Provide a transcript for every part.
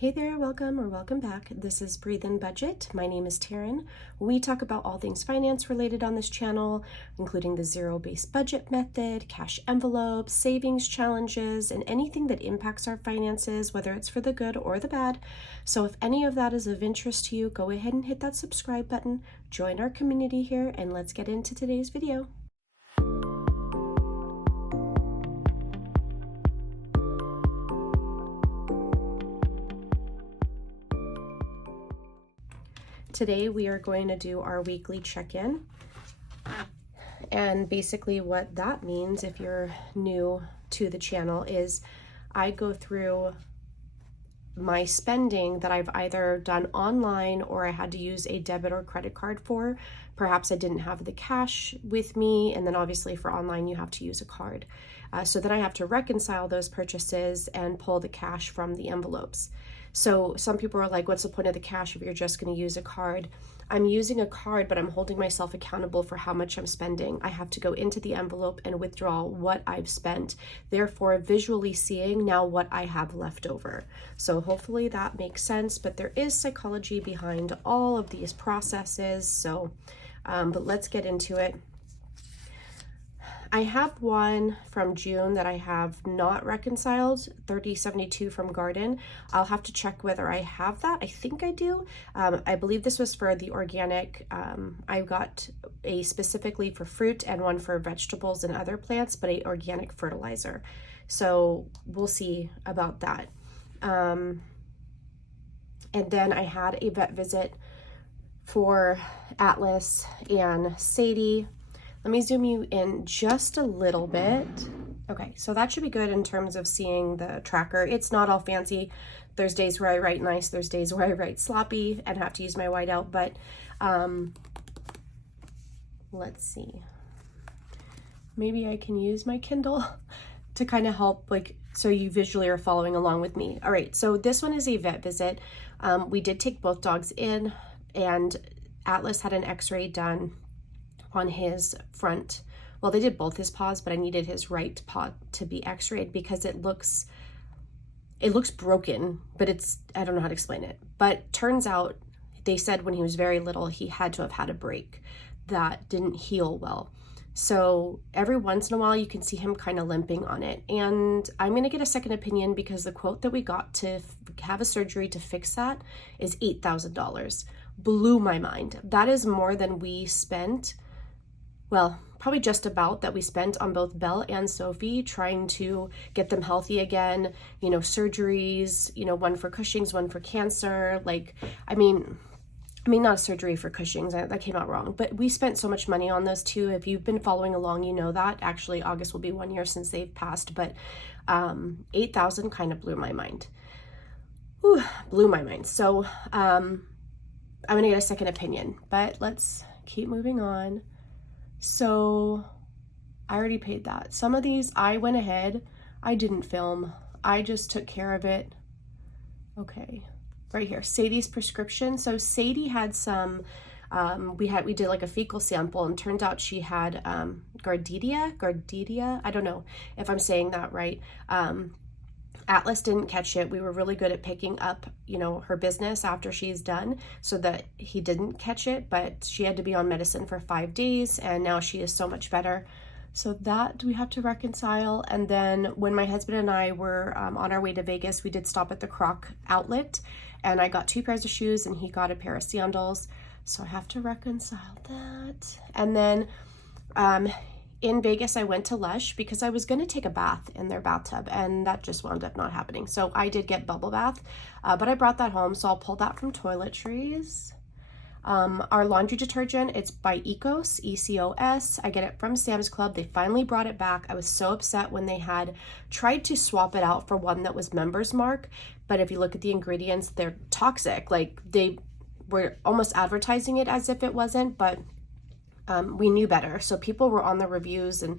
Hey there, welcome back. This is Breathe In Budget. My name is Taryn. We talk about all things finance related on this channel, including the zero-based budget method, cash envelopes, savings challenges, and anything that impacts our finances, whether it's for the good or the bad. So if any of that is of interest to you, go ahead and hit that subscribe button, join our community here, and let's get into today's video. Today we are going to do our weekly check-in, and basically what that means, if you're new to the channel, is I go through my spending that I've either done online or I had to use a debit or credit card for. Perhaps I didn't have the cash with me, and then obviously for online you have to use a card. So then I have to reconcile those purchases and pull the cash from the envelopes. So some people are like, what's the point of the cash if you're just going to use a card? I'm using a card, but I'm holding myself accountable for how much I'm spending. I have to go into the envelope and withdraw what I've spent, therefore visually seeing now what I have left over. So hopefully that makes sense, but there is psychology behind all of these processes. So, but let's get into it. I have one from June that I have not reconciled, 3072 from Garden. I'll have to check whether I have that. I think I do. I believe this was for the organic. I got a specifically for fruit and one for vegetables and other plants, but a organic fertilizer. So we'll see about that. And then I had a vet visit for Atlas and Sadie. Let me zoom you in just a little bit. Okay, so that should be good in terms of seeing the tracker. It's not all fancy. There's days where I write nice, there's days where I write sloppy and have to use my whiteout, but let's see. Maybe I can use my Kindle to kind of help, like, so you visually are following along with me. All right, so this one is a vet visit. We did take both dogs in, and Atlas had an x-ray done on his front. Well, they did both his paws, but I needed his right paw to be x-rayed because it looks broken, but I don't know how to explain it. But turns out they said when he was very little, he had to have had a break that didn't heal well. So every once in a while you can see him kind of limping on it. And I'm going to get a second opinion because the quote that we got to have a surgery to fix that is $8,000. Blew my mind. That is more than we spent. Well, probably just about that we spent on both Belle and Sophie trying to get them healthy again, surgeries, one for Cushing's, one for cancer. I mean, not a surgery for Cushing's, that came out wrong, but we spent so much money on those two. If you've been following along, you know that. Actually, August will be 1 year since they've passed, but $8,000 kind of blew my mind. Whew, blew my mind. So I'm going to get a second opinion, but let's keep moving on. So I already paid that. Some of these I went ahead, I didn't film, I just took care of it. Okay, right here, Sadie's prescription. So Sadie had some, we did like a fecal sample, and turned out she had Gardidia, I don't know if I'm saying that right. Atlas didn't catch it. We were really good at picking up, her business after she's done, so that he didn't catch it, but she had to be on medicine for 5 days, and now she is so much better. So that we have to reconcile. And then when my husband and I were on our way to Vegas, we did stop at the Croc outlet, and I got 2 pairs of shoes and he got a pair of sandals. So I have to reconcile that. And then in Vegas, I went to Lush because I was going to take a bath in their bathtub, and that just wound up not happening. So I did get bubble bath, but I brought that home, so I'll pull that from toiletries. Our laundry detergent, it's by Ecos, E-C-O-S. I get it from Sam's Club. They finally brought it back. I was so upset when they had tried to swap it out for one that was Members Mark, but if you look at the ingredients, they're toxic. Like, they were almost advertising it as if it wasn't, but we knew better. So people were on the reviews and,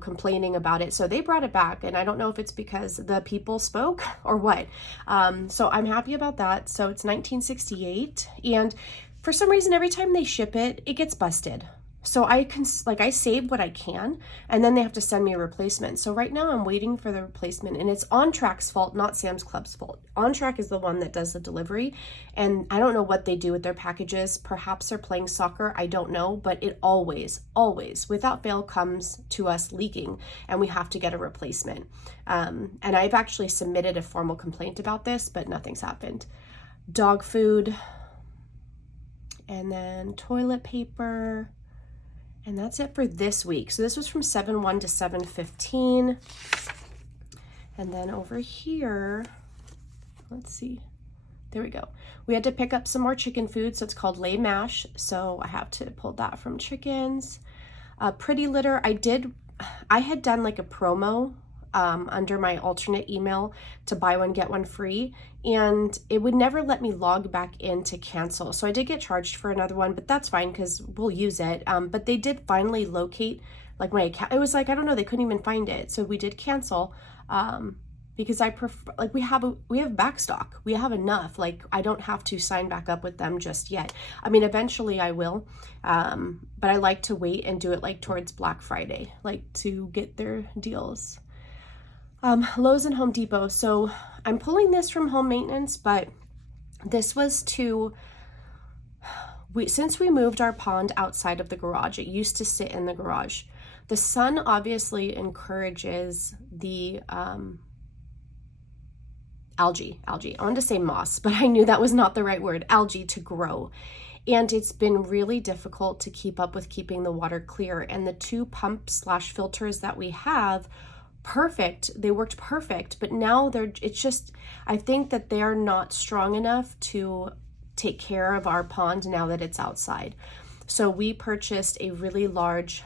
complaining about it. So they brought it back. And I don't know if it's because the people spoke or what. So I'm happy about that. So it's $19.68. And for some reason, every time they ship it, it gets busted. So I can, like, I save what I can, and then they have to send me a replacement. So right now I'm waiting for the replacement, and it's On Track's fault, not Sam's Club's fault. On Track is the one that does the delivery, and I don't know what they do with their packages. Perhaps they're playing soccer, I don't know, but it always, without fail, comes to us leaking, and we have to get a replacement. And I've actually submitted a formal complaint about this, but nothing's happened. Dog food, and then toilet paper. And that's it for this week. So this was from 7/1 to 7/15. And then over here, let's see. There we go. We had to pick up some more chicken food. So it's called Lay Mash. So I have to pull that from chickens. Pretty Litter. I had done like a promo under my alternate email to buy one, get one free. And it would never let me log back in to cancel. So I did get charged for another one, but that's fine because we'll use it. But they did finally locate like my account. It was like, I don't know, they couldn't even find it. So we did cancel because I prefer, like we have backstock. We have enough. Like I don't have to sign back up with them just yet. I mean, eventually I will. But I like to wait and do it like towards Black Friday, like to get their deals. Lowe's and Home Depot. So I'm pulling this from home maintenance, but this was since we moved our pond outside of the garage, it used to sit in the garage. The sun obviously encourages the algae. I wanted to say moss, but I knew that was not the right word, algae, to grow. And it's been really difficult to keep up with keeping the water clear. And the 2 pump/filters that we have, perfect, they worked perfect, but now I think that they're not strong enough to take care of our pond now that it's outside. So we purchased a really large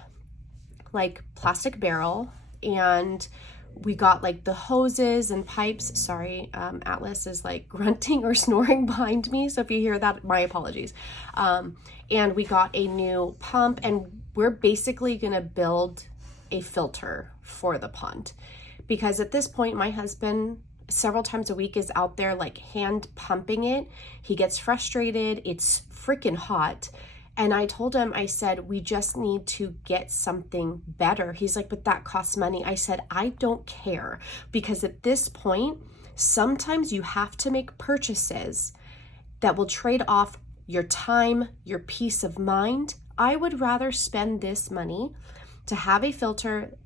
like plastic barrel, and we got like the hoses and pipes. Sorry, Atlas is like grunting or snoring behind me, so if you hear that, my apologies. And we got a new pump, and we're basically gonna build a filter for the pond, because at this point my husband several times a week is out there like hand pumping it. He gets frustrated, it's freaking hot, and I told him, I said, we just need to get something better. He's like, but that costs money. I said, I don't care, because at this point sometimes you have to make purchases that will trade off your time, your peace of mind. I would rather spend this money to have a filter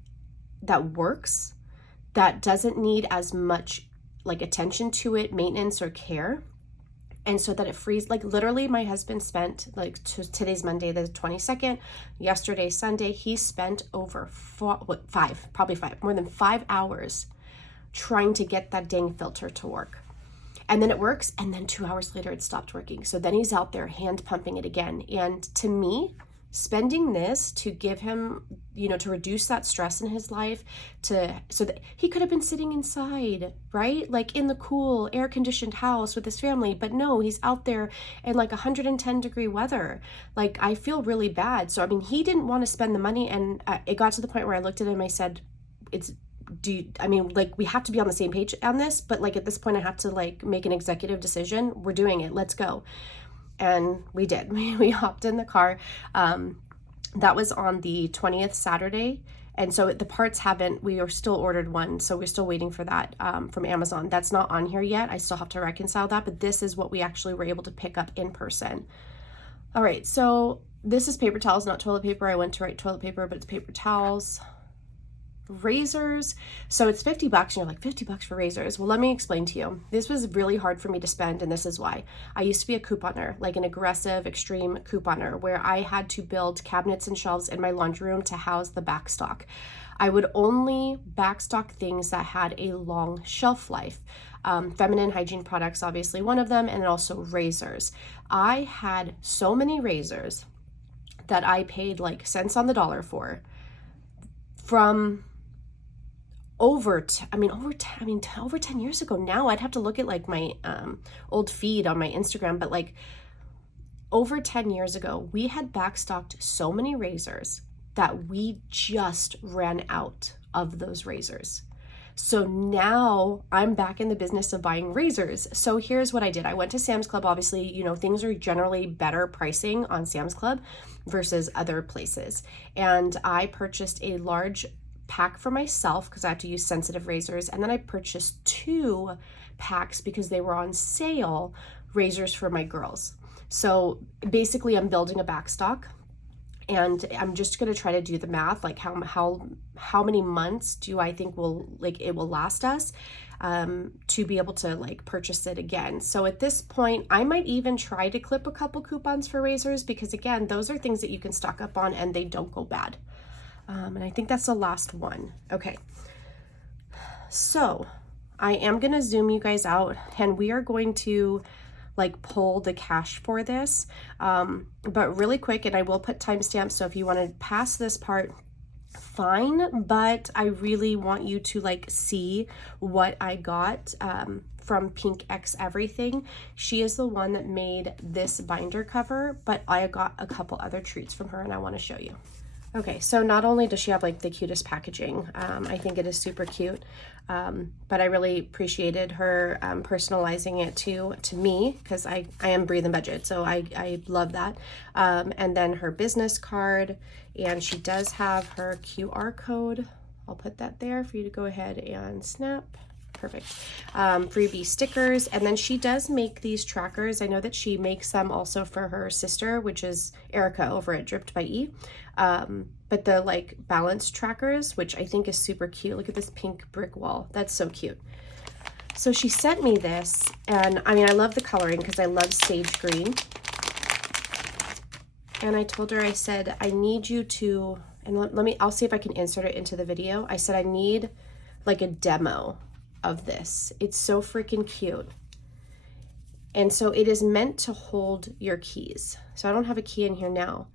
that works, that doesn't need as much like attention to it, maintenance or care, and so that it frees, like literally my husband spent like today's Monday the 22nd, yesterday Sunday, he spent over more than 5 hours trying to get that dang filter to work. And then it works, and then 2 hours later it stopped working. So then he's out there hand pumping it again. And to me, spending this to give him, to reduce that stress in his life, so that he could have been sitting inside, right? Like in the cool air conditioned house with his family, but no, he's out there in like 110-degree weather. Like I feel really bad. So, I mean, he didn't want to spend the money, and it got to the point where I looked at him, I said, we have to be on the same page on this, but like at this point I have to like make an executive decision. We're doing it. Let's go. And we did. We hopped in the car. That was on the 20th, Saturday. And so the parts we are still ordered one. So we're still waiting for that from Amazon. That's not on here yet. I still have to reconcile that, but this is what we actually were able to pick up in person. All right, so this is paper towels, not toilet paper. I went to write toilet paper, but it's paper towels. Razors. So it's $50, and you're like, $50 for razors? Well, let me explain to you. This was really hard for me to spend, and this is why. I used to be a couponer, like an aggressive, extreme couponer, where I had to build cabinets and shelves in my laundry room to house the backstock. I would only backstock things that had a long shelf life. Feminine hygiene products, obviously one of them, and also razors. I had so many razors that I paid like cents on the dollar for, from over 10 years ago now. I'd have to look at like my old feed on my Instagram, but like over 10 years ago, we had backstocked so many razors that we just ran out of those razors. So now I'm back in the business of buying razors. So here's what I did. I went to Sam's Club. Obviously, you know, things are generally better pricing on Sam's Club versus other places. And I purchased a large pack for myself because I have to use sensitive razors. And then I purchased 2 packs because they were on sale, razors for my girls. So basically I'm building a back stock. And I'm just gonna try to do the math, like how many months do I think it will last us to be able to like purchase it again. So at this point, I might even try to clip a couple coupons for razors because again, those are things that you can stock up on and they don't go bad. And I think that's the last one. Okay, so I am gonna zoom you guys out and we are going to like pull the cash for this, but really quick, and I will put timestamps, so if you want to pass this part, fine, but I really want you to like see what I got from Pink X Everything. She is the one that made this binder cover, but I got a couple other treats from her and I want to show you. Okay, so not only does she have like the cutest packaging, I think it is super cute, but I really appreciated her personalizing it to me because I am breathing budget, so I love that. And then her business card, and she does have her QR code. I'll put that there for you to go ahead and snap. Perfect. Freebie stickers, and then she does make these trackers. I know that she makes them also for her sister, which is Erica over at Dripped by E. But the like balance trackers, which I think is super cute. Look at this pink brick wall. That's so cute. So she sent me this, and I mean, I love the coloring because I love sage green. And I told her, I said, I need you to, and I'll see if I can insert it into the video. I said, I need like a demo of this. It's so freaking cute. And so it is meant to hold your keys. So I don't have a key in here now,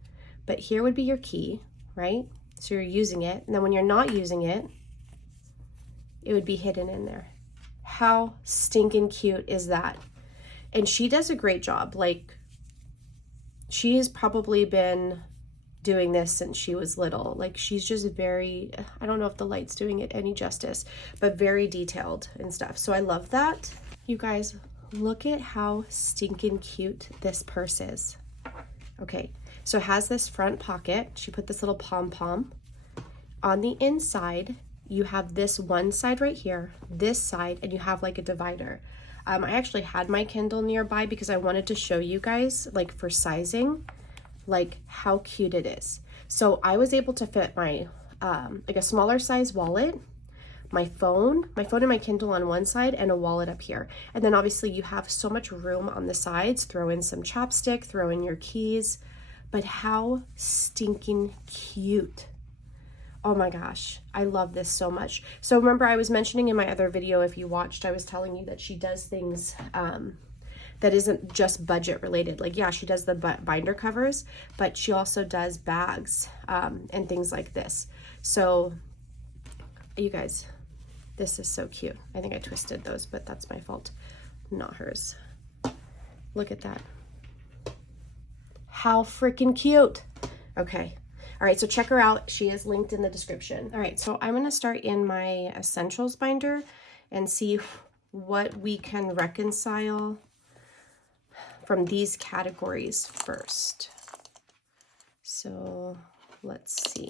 but here would be your key, right? So you're using it. And then when you're not using it, it would be hidden in there. How stinking cute is that? And she does a great job. Like, she has probably been doing this since she was little. Like, she's just very, I don't know if the light's doing it any justice, but very detailed and stuff. So I love that. You guys, look at how stinking cute this purse is. Okay, so it has this front pocket. She put this little pom-pom. On the inside, you have this one side right here, this side, and you have like a divider. I actually had my Kindle nearby because I wanted to show you guys, like for sizing, like how cute it is. So I was able to fit my like a smaller size wallet, my phone and my Kindle on one side, and a wallet up here. And then obviously you have so much room on the sides. Throw in some chapstick, throw in your keys. But how stinking cute. Oh my gosh, I love this so much. So remember, I was mentioning in my other video, if you watched, I was telling you that she does things that isn't just budget related. Like, yeah, she does the binder covers, but she also does bags and things like this. So you guys, this is so cute. I think I twisted those, but that's my fault, not hers. Look at that. How freaking cute. Okay. All right, so check her out. She is linked in the description. All right, so I'm gonna start in my essentials binder and see what we can reconcile from these categories first. So let's see.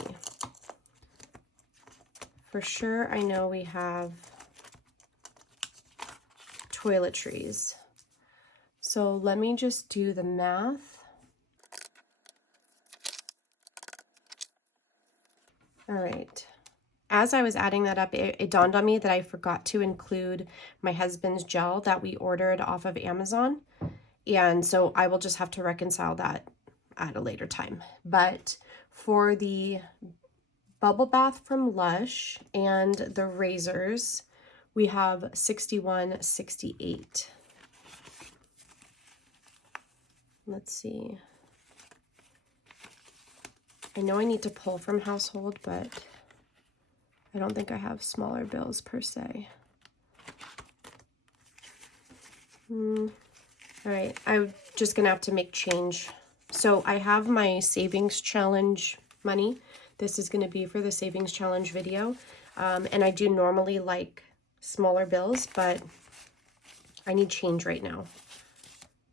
For sure, I know we have toiletries. So let me just do the math. All right. As I was adding that up, it dawned on me that I forgot to include my husband's gel that we ordered off of Amazon. And so I will just have to reconcile that at a later time. But for the bubble bath from Lush and the razors, we have $61.68. Let's see. I know I need to pull from household, but I don't think I have smaller bills per se. All right, I'm just gonna have to make change. So I have my savings challenge money. This is gonna be for the savings challenge video. And I do normally like smaller bills, but I need change right now.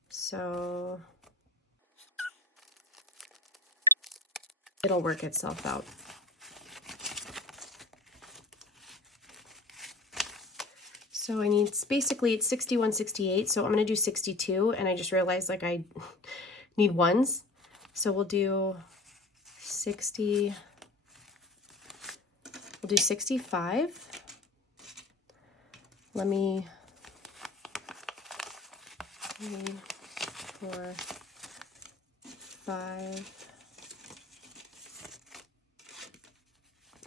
So it'll work itself out. So I need, basically it's 61.68, so I'm gonna do 62, and I just realized like I need ones. So we'll do 60, we'll do 65. Let me 3, 4, 5.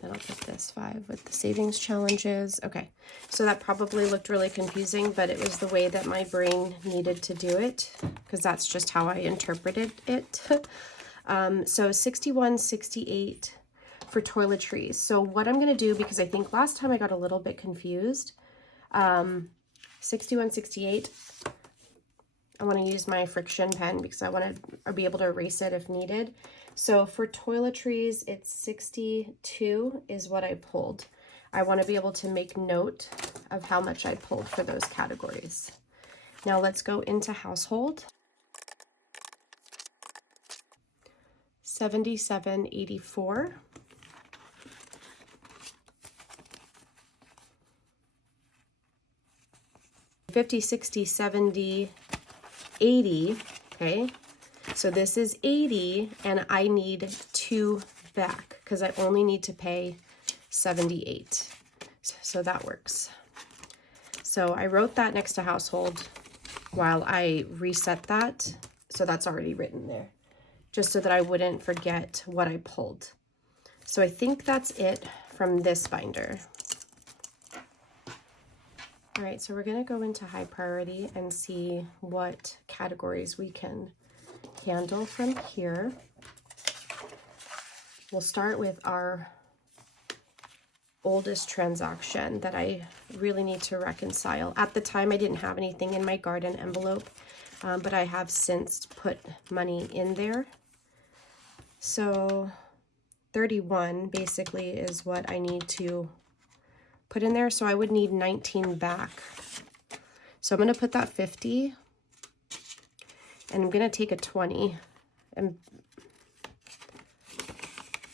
Then I'll put this 5 with the savings challenges. Okay, so that probably looked really confusing, but it was the way that my brain needed to do it, because that's just how I interpreted it. So 61.68 for toiletries. So what I'm gonna do, because I think last time I got a little bit confused, 61.68, I want to use my friction pen because I want to be able to erase it if needed. So for toiletries, it's 62 is what I pulled. I want to be able to make note of how much I pulled for those categories. Now let's go into household. 77.84. $50, $60, $70, $80, okay? So this is 80, and I need 2 back because I only need to pay 78. So that works. So I wrote that next to household while I reset that. So that's already written there, just so that I wouldn't forget what I pulled. So I think that's it from this binder. All right, so we're gonna go into high priority and see what categories we can handle from here. We'll start with our oldest transaction that I really need to reconcile. At the time, I didn't have anything in my garden envelope, but I have since put money in there. So 31 basically is what I need to put in there. So I would need 19 back. So I'm going to put that 50, and I'm going to take a 20, and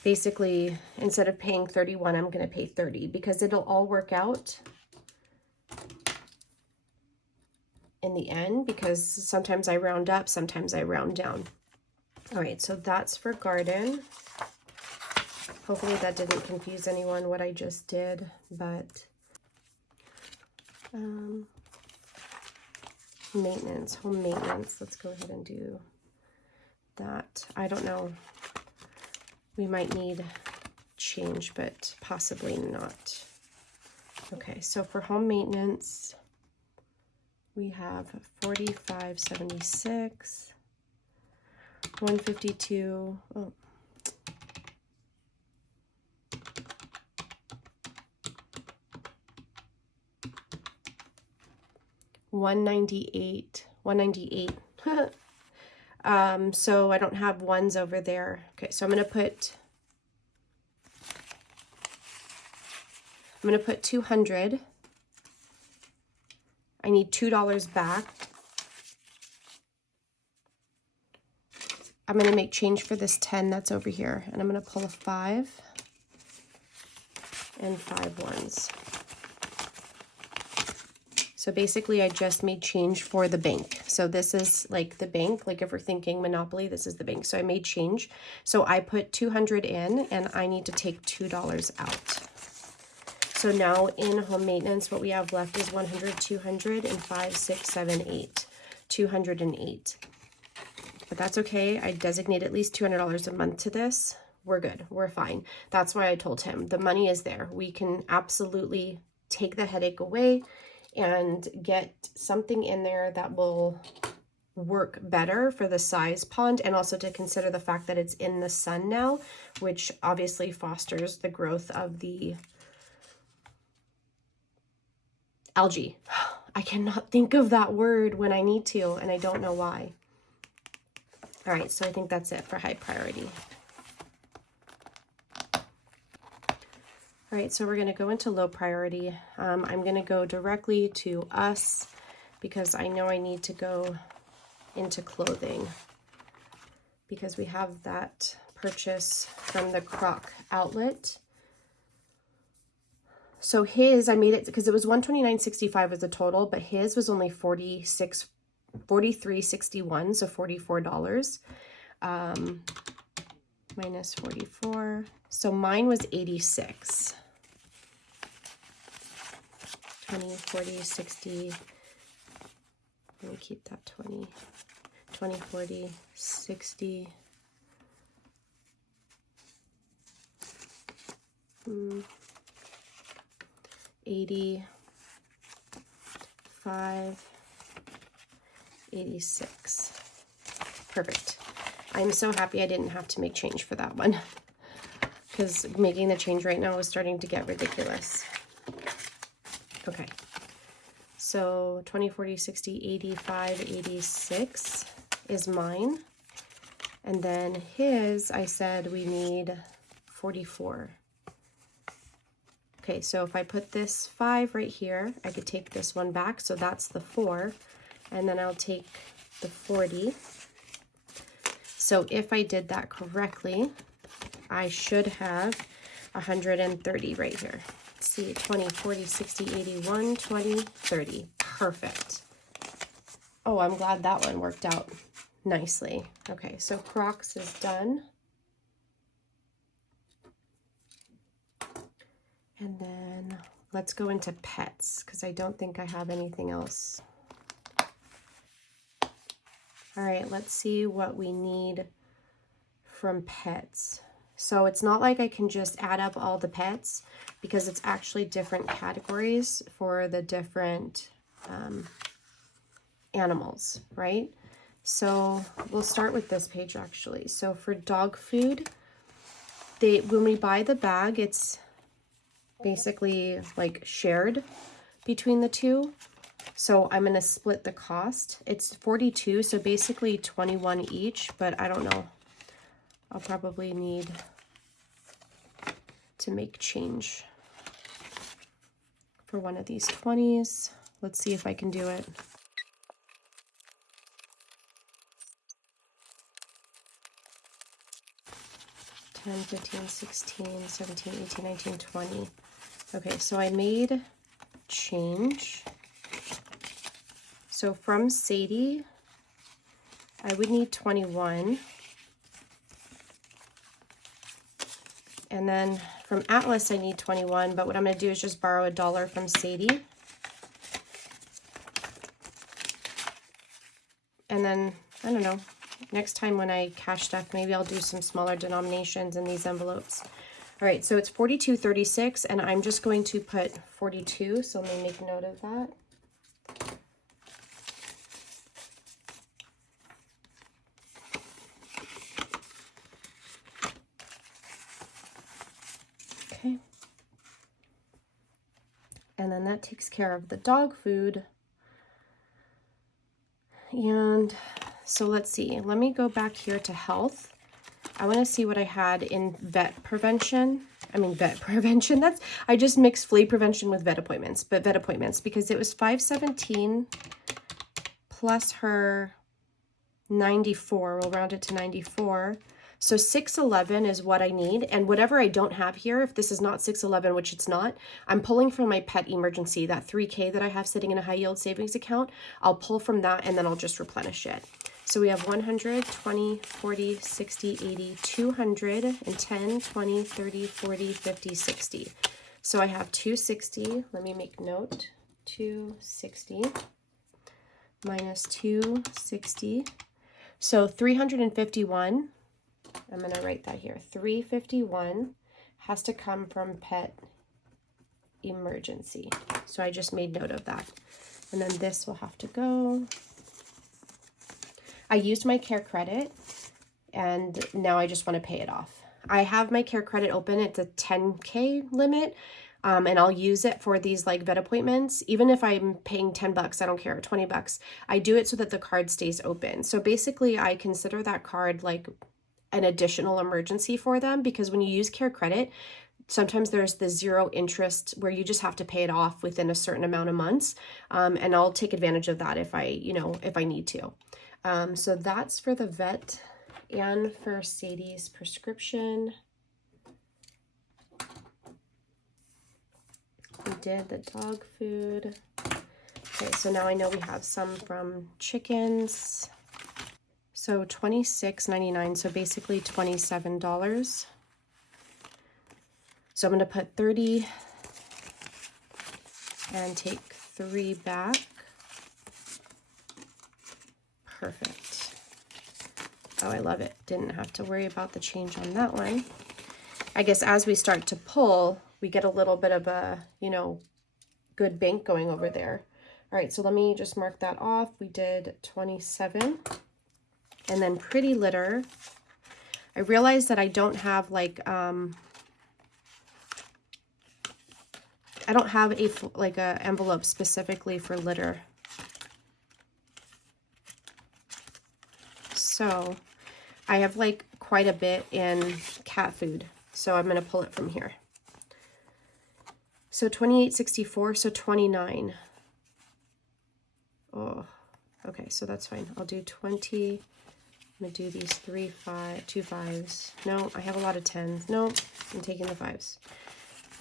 basically instead of paying 31, I'm going to pay 30 because it'll all work out in the end, because sometimes I round up, sometimes I round down. All right, so that's for garden. Hopefully that didn't confuse anyone what I just did, but maintenance, home maintenance, let's go ahead and do that. I don't know, we might need change, but possibly not. Okay, so for home maintenance, we have 45.76, 152, oh, $198. So I don't have ones over there. Okay, so I'm gonna put 200. I need $2 back. I'm gonna make change for this 10 that's over here, and I'm gonna pull a 5 and 5 ones. So basically I just made change for the bank. So this is like the bank, like if we're thinking Monopoly, this is the bank. So I made change. So I put 200 in, and I need to take $2 out. So now in home maintenance, what we have left is 100, 200, and 5, 6, 7, 8, 208. But that's okay. I designate at least $200 a month to this. We're good. We're fine. That's why I told him the money is there. We can absolutely take the headache away and get something in there that will work better for the size pond, and also to consider the fact that it's in the sun now, which obviously fosters the growth of the algae. I cannot think of that word when I need to, and I don't know why. All right, so I think that's it for high priority. All right, so we're going to go into low priority. I'm going to go directly to us because I know I need to go into clothing because we have that purchase from the Croc outlet. So his, I made it because it was $129.65 as a total, but his was only $43.61, so $44. Minus 44. So mine was 86. 20, 40, 60. Let me keep that 20. 20, 40, 60. 85, 86. Perfect. I'm so happy I didn't have to make change for that one because making the change right now is starting to get ridiculous. Okay. So 20, 40, 60, 85, 86 is mine. And then his, I said we need 44. Okay, so if I put this 5 right here, I could take this one back, so that's the 4, and then I'll take the 40. So if I did that correctly, I should have 130 right here. Let's see, 20, 40, 60, 81, 20, 30. Perfect. Oh, I'm glad that one worked out nicely. Okay, so Crocs is done. And then let's go into pets because I don't think I have anything else. All right, let's see what we need from pets. So it's not like I can just add up all the pets because it's actually different categories for the different animals, right? So we'll start with this page actually. So for dog food, when we buy the bag, it's basically like shared between the two. So I'm going to split the cost. It's 42, so basically 21 each, but I don't know. I'll probably need to make change for one of these 20s. Let's see if I can do it. $10, $15, $16, $17, $18, $19, $20. Okay, so I made change. So from Sadie, I would need 21. And then from Atlas, I need 21, but what I'm going to do is just borrow $1 from Sadie. And then, I don't know, next time when I cash stuff, maybe I'll do some smaller denominations in these envelopes. All right, so it's $42.36, and I'm just going to put 42, so let me make note of that. Okay. And then that takes care of the dog food. And so let's see, let me go back here to health. I want to see what I had in vet prevention. I just mixed flea prevention with vet appointments, because it was $517 plus her 94. We'll round it to 94. So $611 is what I need. And whatever I don't have here, if this is not $611, which it's not, I'm pulling from my pet emergency, that $3K that I have sitting in a high yield savings account. I'll pull from that and then I'll just replenish it. So we have 100, 20, 40, 60, 80, 200, and 10, 20, 30, 40, 50, 60. So I have 260. Let me make note. 260 minus 260. So 351. I'm going to write that here. 351 has to come from pet emergency. So I just made note of that. And then this will have to go. I used my care credit and now I just want to pay it off. I have my care credit open. It's a 10K limit. And I'll use it for these like vet appointments. Even if I'm paying 10 bucks, I don't care, 20 bucks. I do it so that the card stays open. So basically I consider that card like an additional emergency for them, because when you use care credit, sometimes there's the 0 interest where you just have to pay it off within a certain amount of months. And I'll take advantage of that if I need to. So that's for the vet and for Sadie's prescription. We did the dog food. Okay, so now I know we have some from chickens. So $26.99, so basically $27. So I'm going to put 30 and take 3 back. Perfect. Oh, I love it. Didn't have to worry about the change on that one. I guess as we start to pull, we get a little bit of a, good bank going over there. All right, so let me just mark that off. We did 27. And then Pretty Litter. I realized that I don't have like, I don't have a envelope specifically for litter. So I have like quite a bit in cat food. So I'm going to pull it from here. So $28.64, so 29. Oh, okay, so that's fine. I'll do 20. I'm going to do these 2 5s. No, I have a lot of 10s. No, I'm taking the 5s.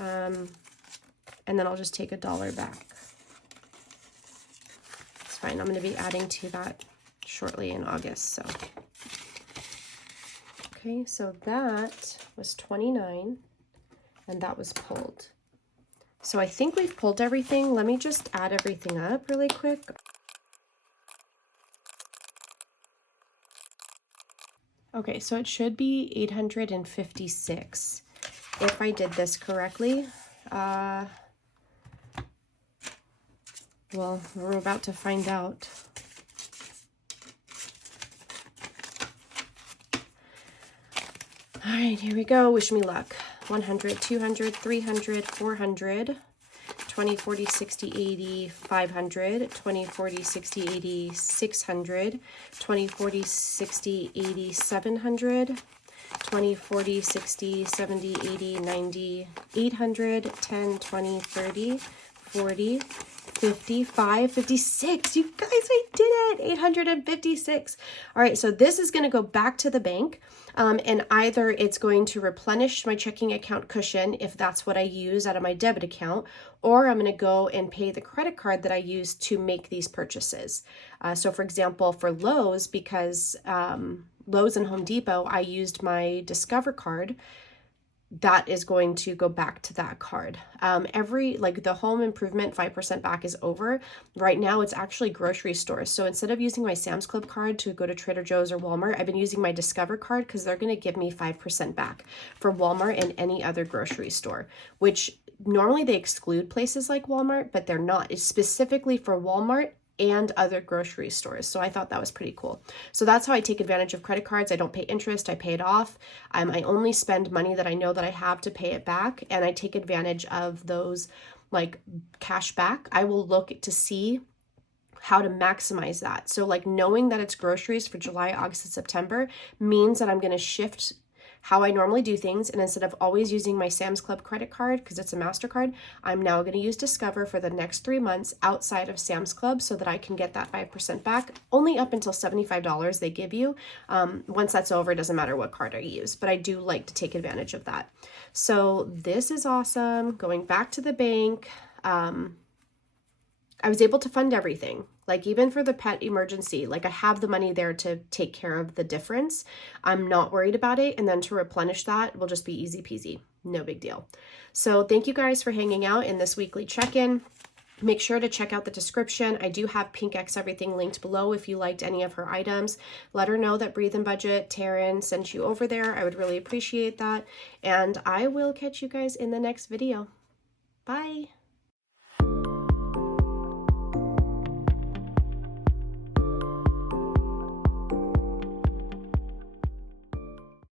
And then I'll just take $1 back. It's fine. I'm going to be adding to that shortly in August, so. Okay, so that was 29, and that was pulled. So I think we've pulled everything. Let me just add everything up really quick. Okay, so it should be 856 if I did this correctly. Well, we're about to find out. All right, here we go. Wish me luck. 100, 200, 300, 400, 20, 40, 60, 80, 500, 20, 40, 60, 80, 600, 20, 40, 60, 80, 700, 20, 40, 60, 70, 80, 90, 800, 10, 20, 30, 40, 55, 56. You guys, I did it. 856. All right, so this is going to go back to the bank. And either it's going to replenish my checking account cushion if that's what I use out of my debit account, or I'm going to go and pay the credit card that I use to make these purchases. So for example, for Lowe's, because Lowe's and Home Depot, I used my Discover card. That is going to go back to that card. The home improvement 5% back is over. Right now it's actually grocery stores. So instead of using my Sam's Club card to go to Trader Joe's or Walmart, I've been using my Discover card because they're going to give me 5% back for Walmart and any other grocery store, which normally they exclude places like Walmart, but they're not. It's specifically for Walmart and other grocery stores. So I thought that was pretty cool. So that's how I take advantage of credit cards. I don't pay interest, I pay it off. I only spend money that I know that I have to pay it back, and I take advantage of those like cash back. I will look to see how to maximize that. So like knowing that it's groceries for July, August, and September means that I'm going to shift how I normally do things, and instead of always using my Sam's Club credit card because it's a MasterCard, I'm now going to use Discover for the next 3 months outside of Sam's Club so that I can get that 5% back, only up until $75 they give you. Once that's over, it doesn't matter what card I use, but I do like to take advantage of that. So this is awesome. Going back to the bank, I was able to fund everything. Like even for the pet emergency, like I have the money there to take care of the difference. I'm not worried about it. And then to replenish that will just be easy peasy. No big deal. So thank you guys for hanging out in this weekly check-in. Make sure to check out the description. I do have Pink X Everything linked below if you liked any of her items. Let her know that Breathe and Budget, Taryn, sent you over there. I would really appreciate that. And I will catch you guys in the next video. Bye.